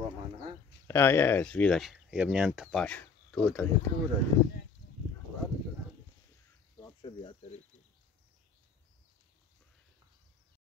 złamana. A jest, widać, jebnięta, patrz, tutaj. Kura jest. Słabsze wiatry.